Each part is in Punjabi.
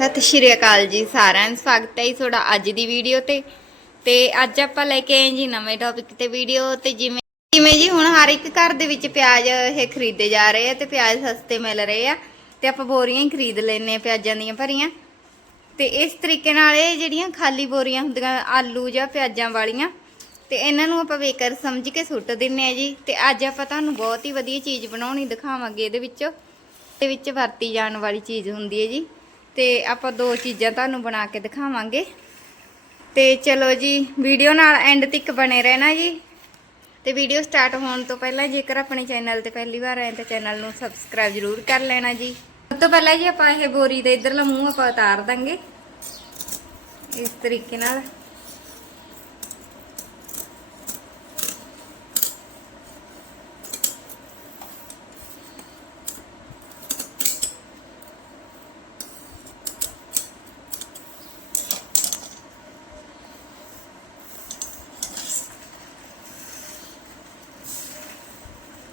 ਸਤਿ ਸ਼੍ਰੀ ਅਕਾਲ ਜੀ ਸਾਰਿਆਂ ਨੂੰ ਸਵਾਗਤ ਹੈ ਜੀ ਤੁਹਾਡਾ ਅੱਜ ਦੀ ਵੀਡੀਓ ਤੇ। ਤੇ ਅੱਜ ਆਪਾਂ ਲੈ ਕੇ ਆਏ ਜੀ ਨਵੇਂ ਟੌਪਿਕ ਤੇ ਵੀਡੀਓ ਤੇ ਜਿਵੇਂ ਜਿਵੇਂ ਜੀ ਹੁਣ ਹਰ ਇੱਕ ਘਰ ਦੇ ਵਿੱਚ ਪਿਆਜ਼ ਇਹ ਖਰੀਦੇ ਜਾ ਰਹੇ ਆ ਤੇ ਪਿਆਜ਼ ਸਸਤੇ ਮਿਲ ਰਹੇ ਆ। ਤੇ ਆਪਾਂ ਬੋਰੀਆਂ ਹੀ ਖਰੀਦ ਲੈਨੇ ਆ ਪਿਆਜ਼ਾਂ ਦੀਆਂ ਭਰੀਆਂ। ਤੇ ਇਸ ਤਰੀਕੇ ਨਾਲ ਇਹ ਜਿਹੜੀਆਂ ਖਾਲੀ ਬੋਰੀਆਂ ਹੁੰਦੀਆਂ, ਆਲੂ ਜਾਂ ਪਿਆਜ਼ਾਂ ਵਾਲੀਆਂ, ਤੇ ਇਹਨਾਂ ਨੂੰ ਆਪਾਂ ਵੇਕਰ ਸਮਝ ਕੇ ਸੁੱਟ ਦਿੰਨੇ ਆ ਜੀ। ਤੇ ਅੱਜ ਆਪਾਂ ਤੁਹਾਨੂੰ ਬਹੁਤ ਹੀ ਵਧੀਆ ਚੀਜ਼ ਬਣਾਉਣੀ ਦਿਖਾਵਾਂਗੇ ਇਹਦੇ ਵਿੱਚ। ਦੇ ਵਿੱਚ ਵਰਤੀ ਜਾਣ ਵਾਲੀ ਚੀਜ਼ ਹੁੰਦੀ ਹੈ ਜੀ। ਤੇ ਆਪਾਂ ਦੋ ਚੀਜ਼ਾਂ ਤੁਹਾਨੂੰ ਬਣਾ ਕੇ ਦਿਖਾਵਾਂਗੇ। ਤੇ ਚਲੋ ਜੀ, ਵੀਡੀਓ ਨਾਲ ਐਂਡ ਤੱਕ ਬਣੇ ਰਹਿਣਾ ਜੀ। ਤੇ ਵੀਡੀਓ ਸਟਾਰਟ ਹੋਣ ਤੋਂ ਪਹਿਲਾਂ ਜੇਕਰ ਆਪਣੇ ਚੈਨਲ ਤੇ ਪਹਿਲੀ ਵਾਰ ਆਏ ਤਾਂ ਚੈਨਲ ਨੂੰ ਸਬਸਕ੍ਰਾਈਬ ਜ਼ਰੂਰ ਕਰ ਲੈਣਾ ਜੀ। ਸਭ ਤੋਂ ਪਹਿਲਾਂ ਜੀ ਆਪਾਂ ਇਹ ਬੋਰੀ ਦੇ ਇਧਰਲਾ ਮੂੰਹ ਆਪਾਂ ਉਤਾਰ ਦਾਂਗੇ। ਇਸ ਤਰੀਕੇ ਨਾਲ।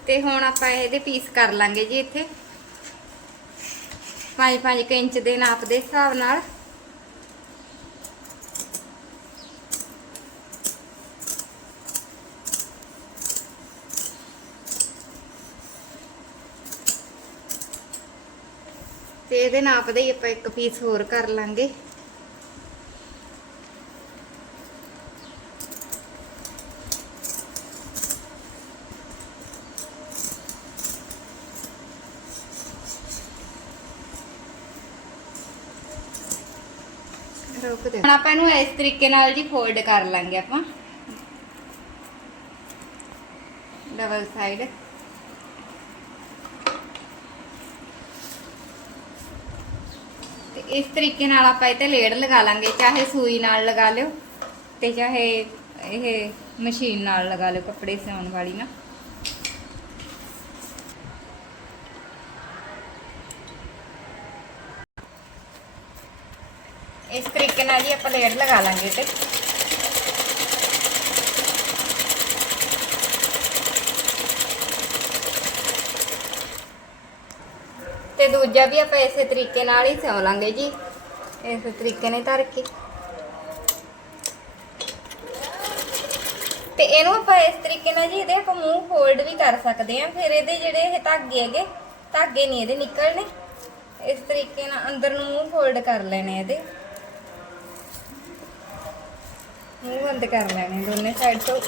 ਤੇ ਹੁਣ ਆਪਾਂ ਇਹਦੇ ਪੀਸ ਕਰ ਲਾਂਗੇ ਜੀ ਇੱਥੇ। 5-5 ਇੰਚ ਦੇ ਨਾਪ ਦੇ ਹਿਸਾਬ ਨਾਲ। ਤੇ ਇਹਦੇ ਨਾਪ ਦੇ ਹੀ ਆਪਾਂ ਇੱਕ ਪੀਸ ਹੋਰ ਕਰ ਲਾਂਗੇ। ਰੋਕ ਦੇ ਹੁਣ ਆਪਾਂ ਇਹਨੂੰ ਇਸ ਤਰੀਕੇ ਨਾਲ ਜੀ ਫੋਲਡ ਕਰ ਲਾਂਗੇ ਆਪਾਂ। ਡਬਲ ਸਾਈਡ ਤੇ ਇਸ ਤਰੀਕੇ ਨਾਲ ਆਪਾਂ ਇਹ ਤੇ ਲੇੜ ਲਗਾ ਲਾਂਗੇ, ਚਾਹੇ ਸੂਈ ਨਾਲ ਲਗਾ ਲਿਓ ਤੇ ਚਾਹੇ ਇਹ ਮਸ਼ੀਨ ਨਾਲ ਲਗਾ ਲਿਓ ਕੱਪੜੇ ਸਿਉਣ ਵਾਲੀ ਨਾ। ਇਸ ਤਰੀਕੇ ਨਾਲ ਜੀ ਆਪਾਂ ਲੇਅਰ ਲਗਾ ਲਾਂਗੇ ਤੇ। ਤੇ ਦੂਜਾ ਵੀ ਆਪਾਂ ਇਸੇ ਤਰੀਕੇ ਨਾਲ ਹੀ ਸਿਉ ਲਾਂਗੇ ਜੀ। ਇਸੇ ਤਰੀਕੇ ਨਾਲ ਧਰ ਕੇ। ਤੇ ਇਹਨੂੰ ਆਪਾਂ ਇਸ ਤਰੀਕੇ ਨਾਲ ਜੀ ਇਹਦੇ ਆਪਾਂ ਮੂੰਹ ਫੋਲਡ ਵੀ ਕਰ ਸਕਦੇ ਆ ਫਿਰ ਇਹਦੇ ਜਿਹੜੇ ਇਹ ਧਾਗੇ ਹੈਗੇ, ਧਾਗੇ ਨਹੀਂ ਇਹਦੇ ਨਿਕਲਣੇ। ਇਸ ਤਰੀਕੇ ਨਾਲ ਅੰਦਰ ਨੂੰ ਮੂੰਹ ਫੋਲਡ ਕਰ ਲੈਣੇ ਇਹਦੇ। ਮੂੰਹ ਬੰਦ ਕਰ ਲੈਣੇ ਦੋਨੇ ਸਾਈਡ ਤੋਂ।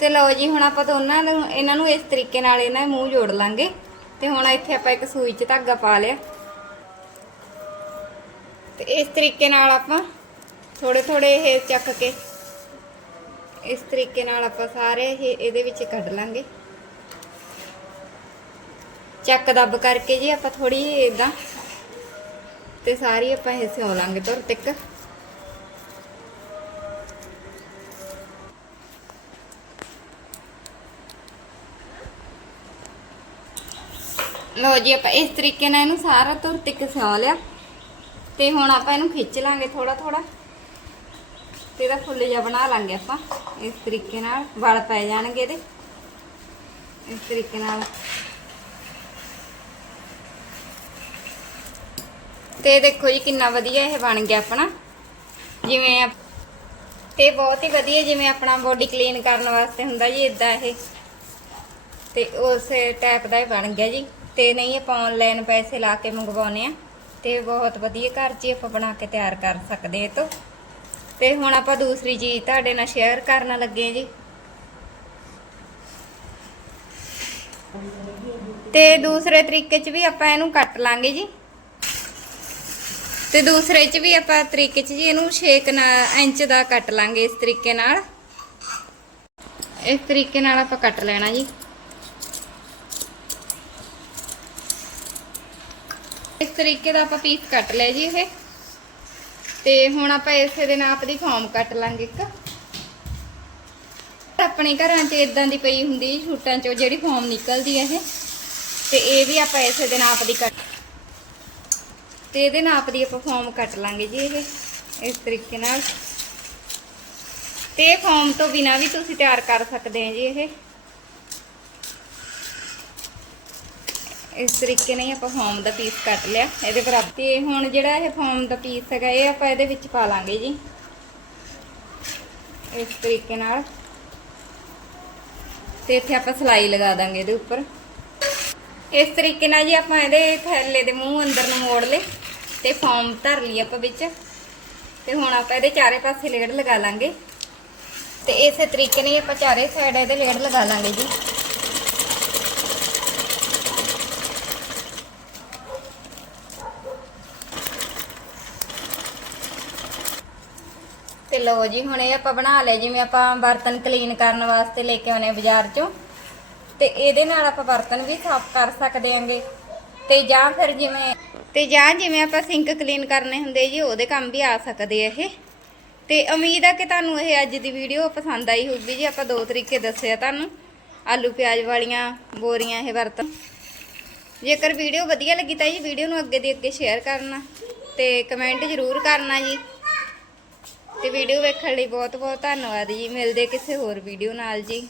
ਤੇ ਲਓ ਜੀ, ਹੁਣ ਆਪਾਂ ਦੋਨਾਂ ਨੂੰ ਇਹਨਾਂ ਨੂੰ ਇਸ ਤਰੀਕੇ ਨਾਲ ਇਹਨਾਂ ਦੇ ਮੂੰਹ ਜੋੜ ਲਾਂਗੇ। ਤੇ ਹੁਣ ਇੱਥੇ ਆਪਾਂ ਇੱਕ ਸੂਈ 'ਚ ਧਾਗਾ ਪਾ ਲਿਆ। ਤੇ ਇਸ ਤਰੀਕੇ ਨਾਲ ਆਪਾਂ ਥੋੜੇ ਥੋੜੇ ਇਹ ਚੱਕ ਕੇ ਇਸ ਤਰੀਕੇ ਨਾਲ ਆਪਾਂ ਸਾਰੇ ਇਹ ਇਹਦੇ ਵਿੱਚ ਕੱਢ ਲਾਂਗੇ। ਚੱਕ ਦੱਬ ਕਰਕੇ ਜੀ ਆਪਾਂ ਥੋੜੀ ਇਦਾਂ ਤੇ ਸਾਰੀ ਆਪਾਂ ਇਹ ਸਿਉ ਲਾਂਗੇ ਤੁਰ ਤੱਕ। ਲੋ ਜੀ ਆਪਾਂ ਇਸ ਤਰੀਕੇ ਨਾਲ ਇਹਨੂੰ ਸਾਰਾ ਤੁਰ ਤੱਕ ਸਿਉ ਲਿਆ। ਤੇ ਹੁਣ ਆਪਾਂ ਇਹਨੂੰ ਖਿੱਚ ਲਾਂਗੇ ਥੋੜਾ ਥੋੜਾ ਤੇ ਇਹਦਾ ਫੁੱਲ ਜਿਹਾ ਬਣਾ ਲਾਂਗੇ ਆਪਾਂ। ਇਸ ਤਰੀਕੇ ਨਾਲ ਵਲ ਪੈ ਜਾਣਗੇ ਇਹਦੇ। ਇਸ ਤਰੀਕੇ ਨਾਲ। ਤੇ ਦੇਖੋ ਜੀ ਕਿੰਨਾ ਵਧੀਆ ਇਹ ਬਣ ਗਿਆ ਆਪਣਾ। ਜਿਵੇਂ ਆਪ- ਤੇ ਬਹੁਤ ਹੀ ਵਧੀਆ ਜਿਵੇਂ ਆਪਣਾ ਬੋਡੀ ਕਲੀਨ ਕਰਨ ਵਾਸਤੇ ਹੁੰਦਾ ਜੀ ਇਦਾਂ ਇਹ। ਤੇ ਉਸੇ ਟਾਈਪ ਦਾ ਹੀ ਬਣ ਗਿਆ ਜੀ। ਤੇ ਨਹੀਂ ਆਪਾਂ ਆਨਲਾਈਨ ਪੈਸੇ ਲਾ ਕੇ ਮੰਗਵਾਉਨੇ ਆ। ਤੇ ਬਹੁਤ ਵਧੀਆ ਘਰ 'ਚ ਹੀ ਆਪਾਂ ਬਣਾ ਕੇ ਤਿਆਰ ਕਰ ਸਕਦੇ ਇਹ ਤੋਂ। ਤੇ ਹੁਣ ਆਪਾਂ ਦੂਸਰੀ ਚੀਜ਼ ਤੁਹਾਡੇ ਨਾਲ ਸ਼ੇਅਰ ਕਰਨ ਲੱਗੇ ਹਾਂ ਜੀ। ਤੇ ਦੂਸਰੇ ਤਰੀਕੇ 'ਚ ਵੀ ਆਪਾਂ ਇਹਨੂੰ ਕੱਟ ਲਾਂਗੇ ਜੀ। ਤੇ ਦੂਸਰੇ 'ਚ ਵੀ ਆਪਾਂ ਤਰੀਕੇ 'ਚ ਜੀ ਇਹਨੂੰ 6 ਇੰਚ ਦਾ ਕੱਟ ਲਾਂਗੇ ਇਸ ਤਰੀਕੇ ਨਾਲ। ਇਸ ਤਰੀਕੇ ਨਾਲ ਆਪਾਂ ਕੱਟ ਲੈਣਾ ਜੀ। ਇਸ ਤਰੀਕੇ ਦਾ ਆਪਾਂ ਪੀਸ ਕੱਟ ਲਿਆ ਜੀ ਇਹ। ਤੇ ਹੁਣ ਆਪਾਂ ਇਸੇ ਦੇ ਨਾਪ ਦੀ ਫਾਰਮ ਕੱਟ ਲਾਂਗੇ ਇੱਕ। ਆਪਣੇ ਘਰਾਂ 'ਚ ਇਦਾਂ ਦੀ ਪਈ ਹੁੰਦੀ ਛੂਟਾਂ 'ਚੋਂ ਜਿਹੜੀ ਫਾਰਮ ਨਿਕਲਦੀ ਹੈ ਇਹ। ਤੇ ਇਹ ਵੀ ਆਪਾਂ ਇਸੇ ਦੇ ਨਾਪ ਦੀ ਕੱਟ ਤੇ ਇਹਦੇ ਨਾਪ ਦੀ ਆਪਾਂ ਫੋਮ ਕੱਟ ਲਾਂਗੇ ਜੀ ਇਹ, ਇਸ ਤਰੀਕੇ ਨਾਲ। ਤੇ ਇਹ ਫੋਮ ਤੋਂ ਬਿਨਾ ਵੀ ਤੁਸੀਂ ਤਿਆਰ ਕਰ ਸਕਦੇ ਆ ਜੀ ਇਹ। ਇਸ ਤਰੀਕੇ ਨਾਲ ਹੀ ਆਪਾਂ ਫੋਮ ਦਾ ਪੀਸ ਕੱਟ ਲਿਆ, ਇਹਦੇ ਬਰਾਬਰ। ਤੇ ਹੁਣ ਜਿਹੜਾ ਇਹ ਫੋਮ ਦਾ ਪੀਸ ਹੈਗਾ, ਇਹ ਆਪਾਂ ਇਹਦੇ ਵਿੱਚ ਪਾ ਲਾਂਗੇ ਜੀ। ਇਸ ਤਰੀਕੇ ਨਾਲ। ਤੇ ਇੱਥੇ ਆਪਾਂ ਸਲਾਈ ਲਗਾ ਦਾਂਗੇ ਇਹਦੇ ਉੱਪਰ। ਇਸ ਤਰੀਕੇ ਨਾਲ ਜੀ ਆਪਾਂ ਇਹਦੇ ਥੈਲੇ ਦੇ ਮੂੰਹ ਅੰਦਰ ਨੂੰ ਮੋੜ ਲੇ ਤੇ ਫੋਮ ਧਰ ਲਈ ਆਪਾਂ ਵਿੱਚ। ਤੇ ਹੁਣ ਆਪਾਂ ਇਹਦੇ ਚਾਰੇ ਪਾਸੇ ਲੇੜ ਲਗਾ ਲਾਂਗੇ। ਤੇ ਇਸੇ ਤਰੀਕੇ ਨਾਲ ਆਪਾਂ ਚਾਰੇ ਸਾਈਡ ਇਹਦੇ ਲੇੜ ਲਗਾ ਲਾਂਗੇ ਜੀ। ਤੇ ਲਓ ਜੀ, ਹੁਣ ਇਹ ਆਪਾਂ ਬਣਾ ਲਿਆ ਜਿਵੇਂ ਆਪਾਂ ਬਰਤਨ ਕਲੀਨ ਕਰਨ ਵਾਸਤੇ ਲੈ ਕੇ ਆਉਨੇ ਆ ਬਾਜ਼ਾਰ ਚੋਂ। ਤੇ ਇਹਦੇ ਨਾਲ ਆਪਾਂ ਬਰਤਨ ਵੀ ਸਾਫ਼ ਕਰ ਸਕਦੇ ਆਂਗੇ। ਤੇ ਜਾਂ ਫਿਰ ਜਿਵੇਂ ਤੇ ਜਾਂ ਜਿਵੇਂ ਆਪਾਂ ਸਿੰਕ ਕਲੀਨ ਕਰਨੇ ਹੁੰਦੇ ਜੀ, ਉਹਦੇ ਕੰਮ ਵੀ ਆ ਸਕਦੇ ਆ ਇਹ। ਤੇ ਉਮੀਦ ਆ ਕਿ ਤੁਹਾਨੂੰ ਇਹ ਅੱਜ ਦੀ ਵੀਡੀਓ ਪਸੰਦ ਆਈ ਹੋਊਗੀ ਜੀ। ਆਪਾਂ ਦੋ ਤਰੀਕੇ ਦੱਸਿਆ ਤੁਹਾਨੂੰ। ਆਲੂ ਪਿਆਜ਼ ਵਾਲੀਆਂ, ਬੋਰੀਆਂ ਇਹ ਵਰਤਨ ਜੇਕਰ ਵੀਡੀਓ ਵਧੀਆ ਲੱਗੀ ਤਾਂ ਜੀ ਵੀਡੀਓ ਨੂੰ ਅੱਗੇ ਦੀ ਅੱਗੇ ਸ਼ੇਅਰ ਕਰਨਾ ਤੇ ਕਮੈਂਟ ਜ਼ਰੂਰ ਕਰਨਾ ਜੀ। ਤੇ ਵੀਡੀਓ ਵੇਖਣ ਲਈ ਬਹੁਤ ਬਹੁਤ ਧੰਨਵਾਦ ਜੀ। ਮਿਲਦੇ ਕਿਸੇ ਹੋਰ ਵੀਡੀਓ ਨਾਲ ਜੀ।